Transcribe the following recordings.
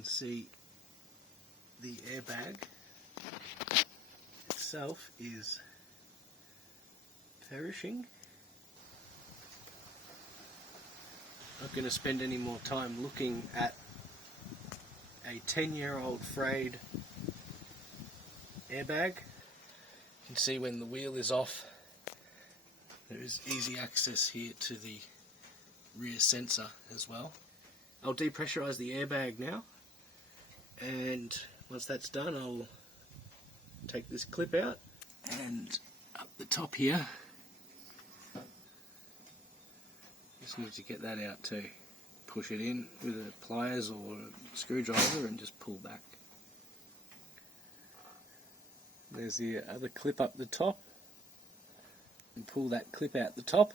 can see the airbag itself is perishing. Not going to spend any more time looking at a 10-year-old frayed airbag. You can see when the wheel is off, there is easy access here to the rear sensor as well. I'll depressurize the airbag now, and once that's done I'll take this clip out, and up the top here, just need to get that out too. Push it in with a pliers or a screwdriver and just pull back. There's the other clip up the top, and pull that clip out the top.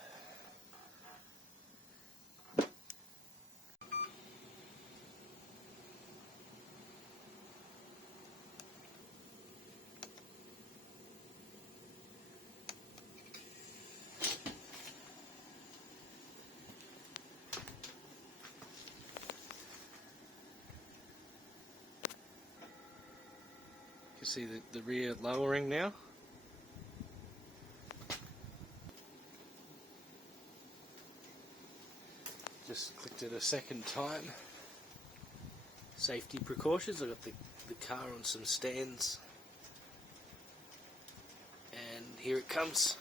You see the rear lowering now. Just clicked it a second time. Safety precautions. I got the car on some stands, and here it comes.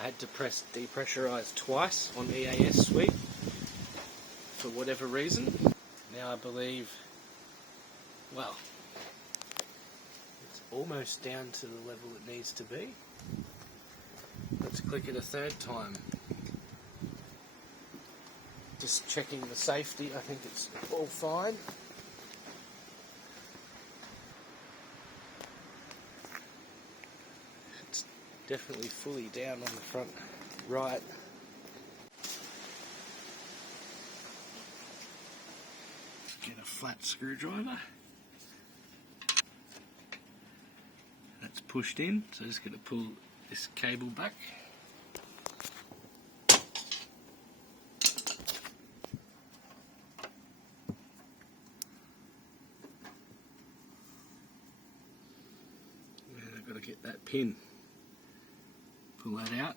I had to press depressurize twice on EAS sweep for whatever reason. Now I believe, well, it's almost down to the level it needs to be. Let's click it a third time. Just checking the safety, I think it's all fine. It's definitely fully down on the front right. Get a flat screwdriver. That's pushed in, so just going to pull this cable back. And I've got to get that pin. Pull that out.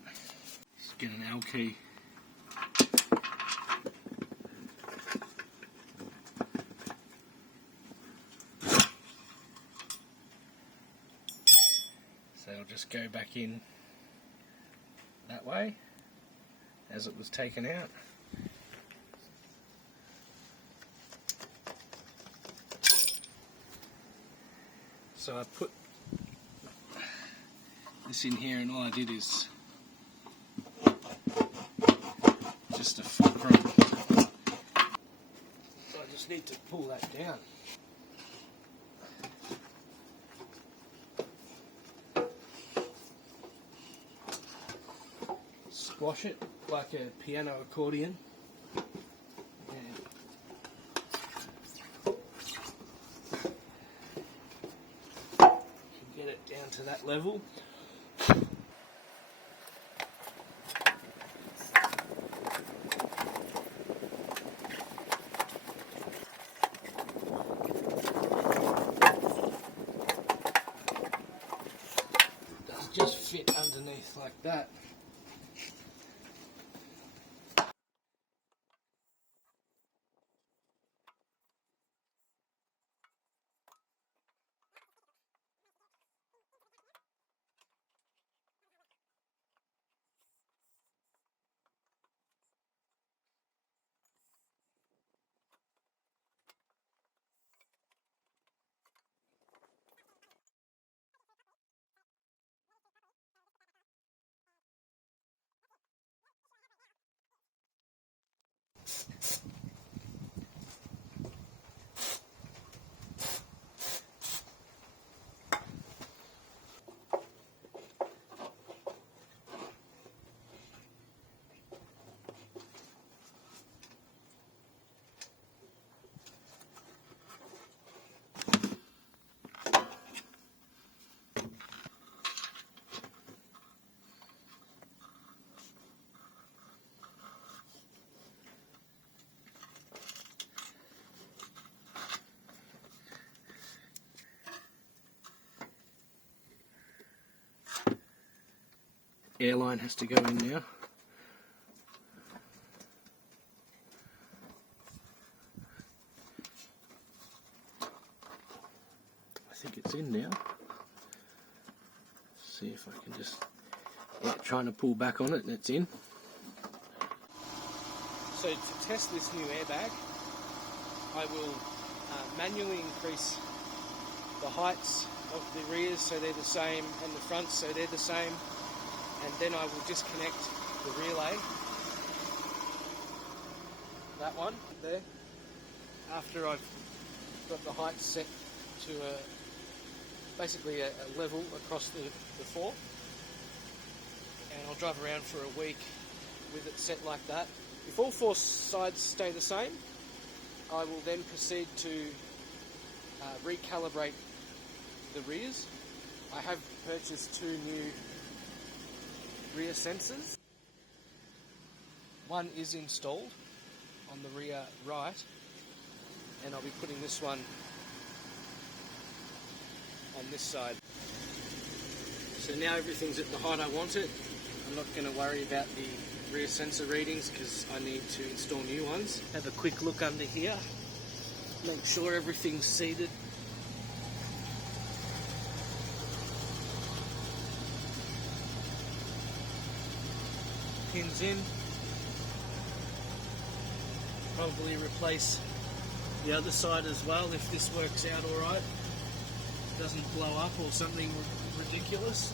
Just get an L key. So it'll just go back in that way as it was taken out. So I put this in here, and all I did is just a fulcrum. So I just need to pull that down. Squash it like a piano accordion, and get it down to that level. Does just fit underneath like that. airline has to go in now. I think it's in now. See if I can just, yeah, trying to pull back on it and it's in. So to test this new airbag, I will manually increase the heights of the rears so they're the same and the fronts so they're the same, and then I will disconnect the relay, that one there, after I've got the heights set to basically a level across the four, and I'll drive around for a week with it set like that. If all four sides stay the same, I will then proceed to recalibrate the rears. I have purchased 2 new rear sensors. One is installed on the rear right, and I'll be putting this one on this side. So now everything's at the height I want it. I'm not going to worry about the rear sensor readings because I need to install new ones. Have a quick look under here, make sure everything's seated. Pins in. Probably replace the other side as well if this works out alright. Doesn't blow up or something ridiculous.